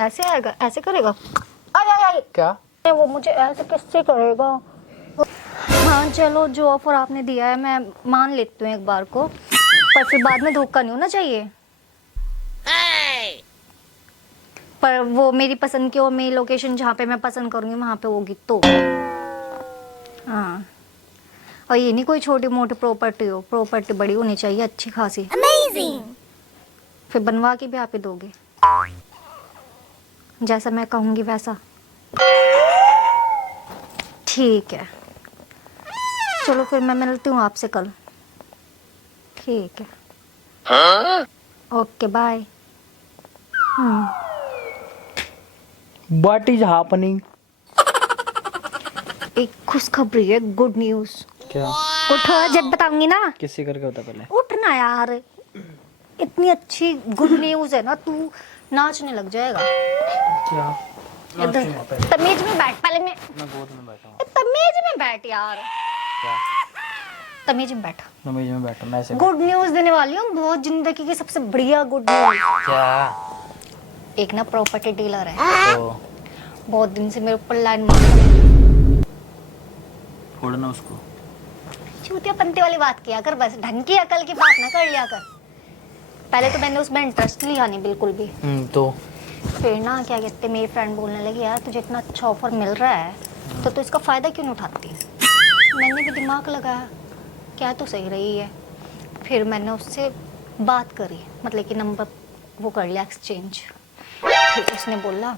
ऐसे आएगा, ऐसे करेगा। अरे क्या? वो मुझे ऐसे कैसे करेगा? हाँ चलो, जो ऑफर आपने दिया है मैं मान लेती हूँ एक बार को, पर फिर बाद में धोखा नहीं होना चाहिए। पर वो मेरी पसंद की और मेरी लोकेशन जहाँ पे मैं पसंद करूँगी वहाँ पे होगी तो। हाँ, और ये नहीं कोई छोटी मोटी प्रॉपर्टी हो, प्रॉपर्टी बड़ी होनी चाहिए, अच्छी खासी। अमेजिंग। फिर बनवा के भी आप ही दोगे, जैसा मैं कहूँगी वैसा? ठीक है, चलो फिर मैं मिलती हूँ आपसे कल। ठीक है। हाँ? Okay bye. What is happening? एक खुशखबरी है, गुड न्यूज़। क्या? उठ, जब बताऊंगी ना। किससे करके होता पहले? उठना यार, इतनी अच्छी गुड न्यूज़ है ना, तू नाचने लग जाएगा। क्या? इधर तमीज में बैठ, पहले मैं गोद में बैठा हूँ। तमीज में बैठ यार। क्या? तमीज में बैठ। तमीज में बैठा मैं ऐसे। गुड न्यूज़ देने वाली हूँ, बहुत जिंदगी की सबसे बढ़िया गुड न्यूज़। क्या? एक ना प्रॉपर्टी डीलर है, तो बहुत दिन से मेरे ऊपर लाइन मार रहा है। छोड़ना उसको। चूतिया पंती वाली बात किया कर, बस ढंग की अकल की बात ना कर लिया कर। पहले तो मैंने उसमें इंटरेस्ट लिया नहीं बिल्कुल भी। तो फिर ना क्या कहते, मेरी फ्रेंड बोलने लगी यार तुझे इतना अच्छा ऑफर मिल रहा है तो तू इसका फ़ायदा क्यों नहीं उठाती? मैंने भी दिमाग लगाया, क्या तो सही रही है। फिर मैंने उससे बात करी, मतलब कि नंबर वो कर लिया एक्सचेंज। फिर उसने बोला,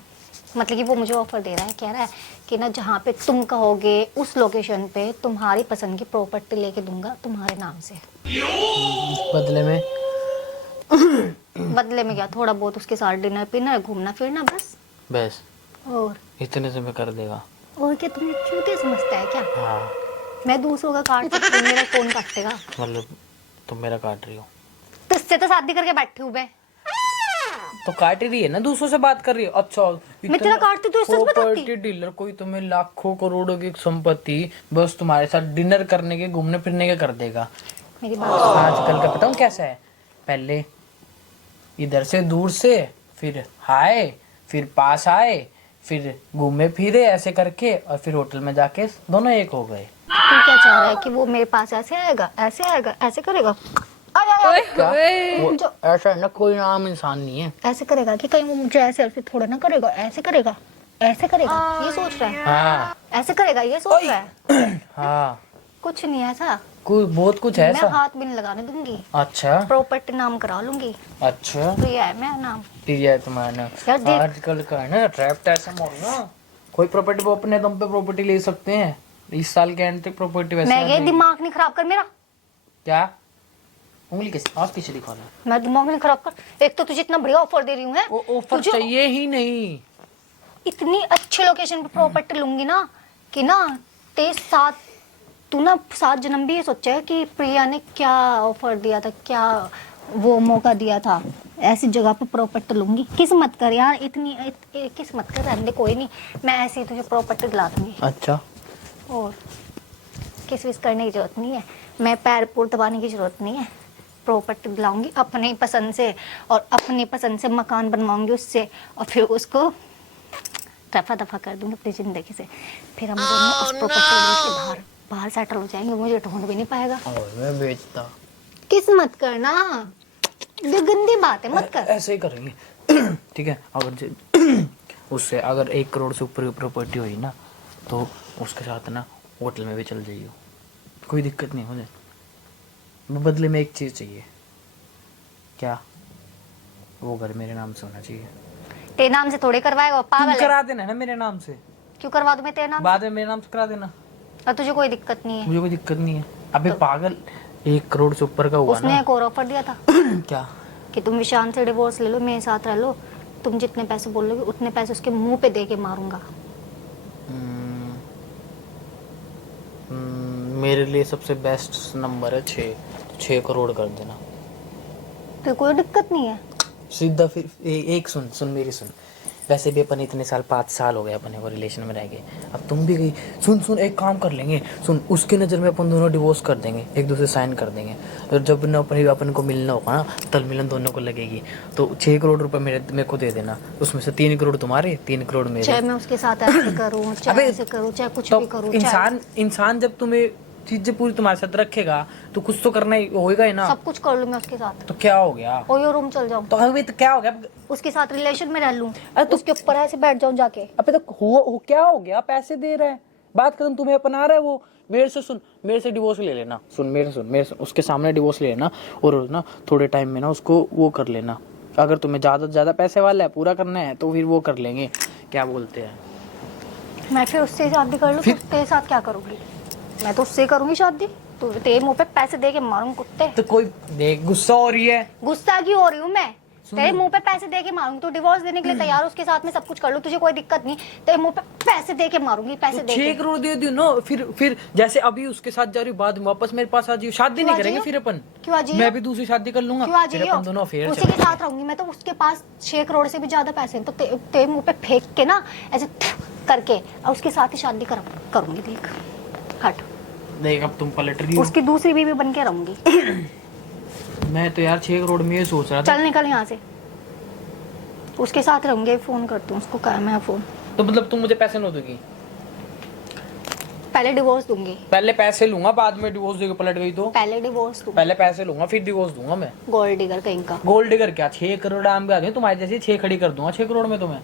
मतलब कि वो मुझे ऑफ़र दे रहा है, कह रहा है कि ना जहाँ पे तुम कहोगे उस लोकेशन पे तुम्हारी पसंद की प्रॉपर्टी लेके दूंगा तुम्हारे नाम से। बदले में? बदले में क्या, थोड़ा बहुत उसके साथ डिनर पिनर, घूमना फिरना, बस। और इतने से में कर देगा? और क्या, तुम्हें चूतिया समझता है क्या? हाँ। मैं दूसरों का काट सकती हूँ, मेरा कौन काटेगा? मतलब तुम मेरा काट रही हो? तुझसे तो शादी करके बैठी हूँ मैं। तो काट ही रही है ना, दूसरों से बात कर रही है। अच्छा, मैं तेरा काटती तो सच बताती। प्रॉपर्टी डीलर कोई तुम्हें लाखों करोड़ों की संपत्ति बस तुम्हारे साथ डिनर करने के, घूमने फिरने के कर देगा। मेरी बात आजकल का बताऊं कैसा है? पहले इधर से दूर से, फिर हाय, फिर पास आए, फिर घूमे फिरे ऐसे करके, और फिर होटल में जाके दोनों एक हो गए। तू क्या चाह रहा है कि वो मेरे पास ऐसे आएगा, ऐसे आएगा, ऐसे करेगा? क्या? वो ऐसा है ना, कोई आम इंसान नहीं है। ऐसे करेगा कि कहीं वो मुझे ऐसे ऐसे थोड़ा ना करेगा, ऐसे करेगा, ऐसे करेगा, ये सोच रहा है? हाँ। ऐसे करेगा ये सोच रहा है? हाँ, कुछ नहीं ऐसा, बहुत कुछ है मैं ऐसा। हाथ भी नहीं लगाने दूंगी। अच्छा प्रॉपर्टी नाम करा लूंगी। अच्छा, प्रिया है मेरा नाम। प्रिया है तुम्हारा नाम? यार देख, आजकल का है ना ट्रैप, ऐसा मोड़ ना, कोई प्रॉपर्टी वो अपने दम पे प्रॉपर्टी ले सकते हैं। इस साल के एंड तक प्रॉपर्टी वैसे मैं ये दिमाग नहीं खराब कर मेरा। क्या? उंगली किस आप पीछे दिखा रहे? मैं दिमाग नहीं खराब कर, एक तो तुझे इतना बढ़िया ऑफर दे रही हूँ, वो ऑफर चाहिए ही नहीं। इतनी अच्छी लोकेशन पे प्रॉपर्टी लूंगी ना कि ना तेरे साथ, तू ना 7 जन्म भी ये सोचा है कि प्रिया ने क्या ऑफर दिया था, क्या वो मौका दिया था, ऐसी जगह पे प्रॉपर्टी लूंगी। किस्मत कर यार, इतनी किस्मत कर, रहने दे, कोई नहीं, मैं ऐसे ही तुझे प्रॉपर्टी दिला दूंगी। अच्छा, और किस विस करने की जरूरत नहीं है, मैं पैर पूर दबाने की जरूरत नहीं है, प्रॉपर्टी दिलाऊंगी अपने ही पसंद से, और अपनी पसंद से मकान बनवाऊंगी उससे, और फिर उसको रफा दफा कर दूंगी अपनी ज़िंदगी से। फिर हम दोनों उस प्रॉपर्टी के बाहर बाहर सेटल हो जाएंगे, मुझे ढूंढ भी नहीं पाएगा। और मैं बेचता। किस्मत करना, ये गंदी बात है, मत कर। ऐसे ही करेंगे। ठीक है, अगर उससे अगर 1 करोड़ से ऊपर की प्रॉपर्टी हुई ना, तो उसके साथ ना होटल में भी चल जाइए, कोई दिक्कत नहीं मुझे। बदले में एक चीज़ चाहिए। क्या? वो घर मेरे नाम से होना चाहिए। तेरे नाम से थोड़े करवाएगा, पागल है? करा देना ना मेरे नाम से। क्यों करवा दूं मैं तेरे नाम? बाद में मेरे नाम से करा देना। और तुझे कोई दिक्कत नहीं है? मुझे कोई दिक्कत नहीं है। अबे पागल, 1 करोड़ से ऊपर का हुआ उसने ना। एक और ऑफर दिया था। क्या? कि तुम विशांत से डिवोर्स ले लो, मेरे साथ रह लो, तुम जितने पैसे बोलोगे उतने पैसे उसके मुंह पे दे के मारूंगा। मेरे लिए सबसे बेस्ट नंबर है 6, 6 करोड़ कर देना। तो कोई दिक्कत नहीं है? सीधा फिर एक सुन मेरी सुन, वैसे भी अपन इतने साल 5 साल हो गए अपने को रिलेशन में रह गए, अब तुम भी गई। सुन एक काम कर लेंगे, सुन, उसकी नज़र में अपन दोनों डिवोर्स कर देंगे, एक दूसरे साइन कर देंगे, तो जब न अपन को मिलना होगा ना, तल मिलन दोनों को लगेगी। तो 6 करोड़ रुपए मेरे को दे देना, उसमें से 3 करोड़ तुम्हारे, 3 करोड़ मेरे। चाहे मैं उसके साथ ऐसे करूँ, चाहे ऐसे करूँ, चाहे कुछ भी करूँ, इंसान जब तुम्हें चीजें पूरी तुम्हारे साथ रखेगा तो कुछ तो करना ही होगा ही ना। सब कुछ कर लूँ मैं उसके साथ, तो क्या हो गया? ओयो रूम चल जाऊँ, तो अभी तो क्या हो गया? उसके साथ रिलेशन में रह लूँ, अरे तो उसके ऊपर ऐसे बैठ जाऊँ जाके। अबे तो क्या हो गया? पैसे दे रहा है, बात खत्म, तुम्हें अपना रहा है वो। मेरे से डिवोर्स ले लेना, मेरे से उसके सामने डिवोर्स ले लेना, और ना थोड़े टाइम में ना उसको वो कर लेना। अगर तुम्हें ज्यादा से ज्यादा पैसे वाला है, पूरा करना है, तो फिर वो कर लेंगे, क्या बोलते हैं। मैं फिर उससे शादी कर लूँ, तेरे साथ क्या करूँगी? मैं तो उससे करूँगी शादी, तो तेरे मुंह पे पैसे दे के मारूंगी कुत्ते। तो कोई देख, गुस्सा हो रही है। गुस्सा क्यों हो रही हूँ मैं? तेरे मुंह पे पैसे दे के मारूंगी, तू डिवोर्स देने के लिए तैयार, उसके साथ में सब कुछ कर लूँ, तुझे कोई दिक्कत नहीं, तेरे मुंह पे पैसे दे के मारूंगी, पैसे दे के। 6 करोड़ दे दियो ना, फिर जैसे अभी उसके साथ जा रही हूँ, बाद में वापस मेरे पास आ जाइयो, शादी नहीं करेंगे फिर अपन। क्यों आ जाइयो? मैं भी दूसरी शादी कर लूंगा, क्यों आ फिर अपन दोनों अफेयर उसी के साथ रहूंगी मैं, तो उसके पास 6 करोड़ से भी ज्यादा पैसे हैं, तो तेरे मुंह पे फेंक के ना ऐसे करके और उसके साथ ही शादी करूंगी। देख हट, देख अब तुम पलट रही हो। उसकी दूसरी बीवी बन के रहूंगी। मैं तो यार 6 करोड़ में ये सोच रहा था। चल निकल यहाँ से, उसके साथ रहूंगे, फोन करती हूँ उसको, काम है फोन। तो मतलब तुम मुझे पैसे नहीं दोगी? पहले डिवोर्स दूंगी। पहले पैसे लूंगा, बाद में डिवोर्स देके पलट गई तो? पहले डिवोर्स दूंगी। पहले पैसे लूंगा, फिर डिवोर्स दूंगा मैं। गोल्ड डिगर कहीं का। गोल्ड डिगर क्या? 6 करोड़ आम भी आ गए तुम्हारे जैसे, 6 खड़ी कर दूंगा 6 करोड़ में तुम्हें।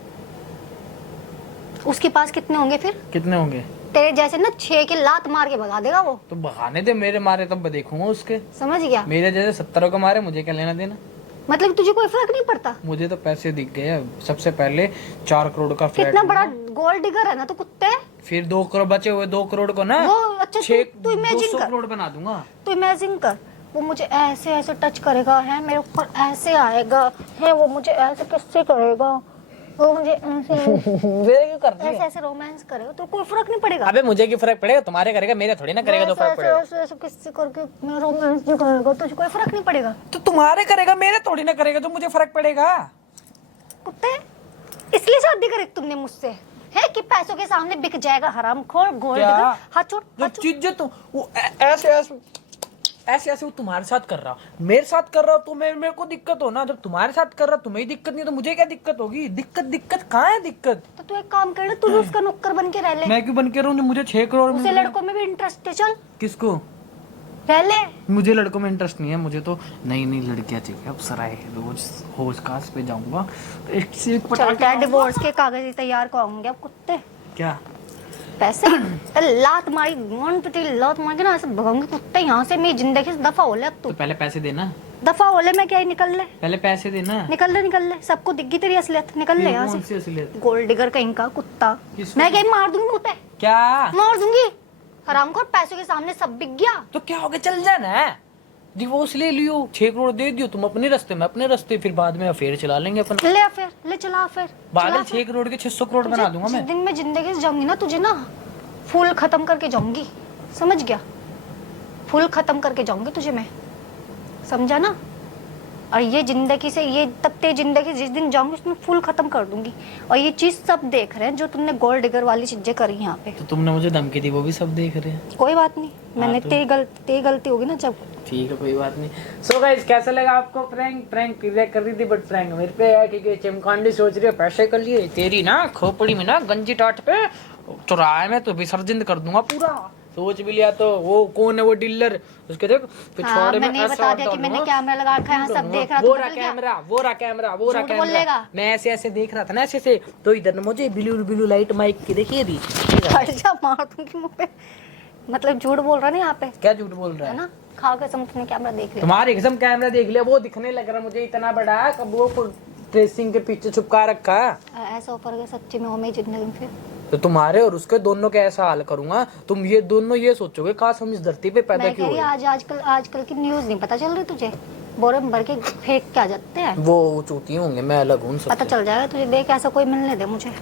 उसके पास कितने होंगे फिर? कितने होंगे? तेरे जैसे ना 6 की लात मार के भगा देगा वो। तो भगाने दे, मेरे मारे तब मैं देखूंगा उसके। समझ गया? मेरे जैसे 70 को मारे, मुझे क्या लेना देना? मतलब तुझे कोई फर्क नहीं पड़ता? मुझे तो पैसे दिख गए। सबसे पहले 4 करोड़ का फ्लैट, कितना बड़ा गोल्ड डिगर है ना तो कुत्ते। फिर 2 करोड़ बचे हुए, 2 करोड़ को ना वो अच्छा, तू इमेजिन 200 कर, करोड़ बना दूंगा। तू इमेजिन कर, वो मुझे ऐसे ऐसे टच करेगा है, मेरे ऊपर ऐसे आएगा है, वो मुझे ऐसे किससे करेगा, वो मुझे ऐसे क्यों करती है? ऐसे रोमांस करेगा, तो कोई फर्क नहीं पड़ेगा। अबे मुझे क्या फर्क पड़ेगा? तुम्हारे करेगा, मेरे थोड़ी ना करेगा, तो फर्क पड़ेगा। ऐसे किससे करके मेरा रोमांस भी करेगा, तुझे कोई फर्क नहीं पड़ेगा। तो तुम्हारे करेगा, मेरे थोड़ी ना करेगा, तो मुझे फर्क पड़ेगा। कुत्ते, इसलिए शादी करी तुमने मुझसे है कि पैसों के सामने बिक जाएगा हरामखोर गोल्ड डिगर। हाथ छोड़, हाथ छोड़। चीजें तो वो ऐसे वो तुम्हारे साथ कर रहा, मेरे साथ कर रहा, तो मेरे को दिक्कत हो ना। जब तुम्हारे साथ कर रहा, तुम्हें दिक्कत नहीं, तो मुझे क्या दिक्कत होगी? दिक्कत कहाँ है दिक्कत? तो तू एक काम कर ले, तू भी उसका नुक्कर बन के रह ले। मैं क्यों बन के रहूं? मुझे 6 करोड़ उसे लड़कों में भी इंटरेस्ट है, चल किसको? रह ले। मुझे लड़कों में इंटरेस्ट नहीं है, मुझे तो नई लड़कियां चाहिए। अब सराय रोज होज कास पे जाऊंगा, तो एक से एक चल क्या डिवोर्स के कागज तैयार कराऊंगे अब कुत्ते। क्या पैसे लात मारी, मन पे तेरी लात मार के ना ऐसे भगाऊंगी कुत्ते यहाँ से। मेरी जिंदगी से दफा हो ले अब तू। तो पहले पैसे देना, दफा हो ले। मैं क्या ही निकल ले, पहले पैसे देना। निकल ले, सबको दिख गई तेरी असलियत, निकल ले यहाँ कौन से। सी असलियत? गोल्ड डिगर कहीं का कुत्ता। किसको? मैं क्या ही मार दूंगी मुंह पे, क्या मार दूंगी हरामखोर। पैसों के सामने सब बिक गया तो क्या हो गया? चल जाना, डिवोर्स ले लियो, 6 करोड़ दे दियो, तुम अपने रास्ते में अपने रास्ते, फिर बाद में अफेयर चला लेंगे अपन। ले फिर ले, चला फिर बादल 6 करोड़ के 600 करोड़ बना दूंगा मैं। जिस दिन मैं जिंदगी से जाऊंगी ना, तुझे ना फूल खत्म करके जाऊंगी, समझ गया? फूल खत्म करके जाऊंगी तुझे मैं, समझा ना? और ये जिंदगी से, ये तब ते जिंदगी जिस दिन जाऊंगी उसमें फूल खत्म कर दूंगी। और ये चीज सब देख रहे हैं जो तुमने गोल्ड डिगर वाली चीजें करी यहाँ पे। तो तुमने मुझे धमकी दी, वो भी सब देख रहे हैं। कोई बात नहीं, मैंने तो तेरी गलती होगी ना जब। ठीक है, कोई बात नहीं। सो गाइस, कैसा लगा आपको प्रैंक कर रही थी, बट प्रैंक मेरे पे है क्योंकि चमकांडी सोच रही है पैसे कर लिए। तेरी ना खोपड़ी में ना गंजी टाट पे चौराहे में तो विसर्जन कर दूंगा पूरा। सोच भी लिया तो वो कौन है वो डीलर, उसके देख पिछवाड़े में मैंने बता दिया कि मैंने कैमरा लगा रखा है, यहाँ सब देख रहा। वो रहा कैमरा, मैं ऐसे देख रहा था ना ऐसे से, तो इधर ना मुझे ब्लू लाइट माइक की देखिए दी। मार दूंगी मुंह पे। मतलब झूठ बोल रहा ना यहाँ पे। क्या झूठ बोल रहा है ना? खा कसम तुमने कैमरा देख लिया। तुम्हारे कसम कैमरा देख लिया, वो दिखने लग रहा मुझे इतना बड़ा, कब वो ड्रेसिंग के पीछे छुपका रखा। ऐसा ऑफर के सच्ची में हो मेरी जिंदगी फिर तो तुम्हारे और उसके दोनों का ऐसा हाल करूंगा, तुम ये दोनों ये सोचोगे काश हम इस धरती पे पैदा क्यों हुए। आजकल की न्यूज नहीं पता चल रही तुझे? बोरे में भर के फेंक क्या जाते हैं वो चूती होंगे, मैं अलग हूँ। पता चल जाएगा तुझे, देख ऐसा कोई मिलने दे मुझे।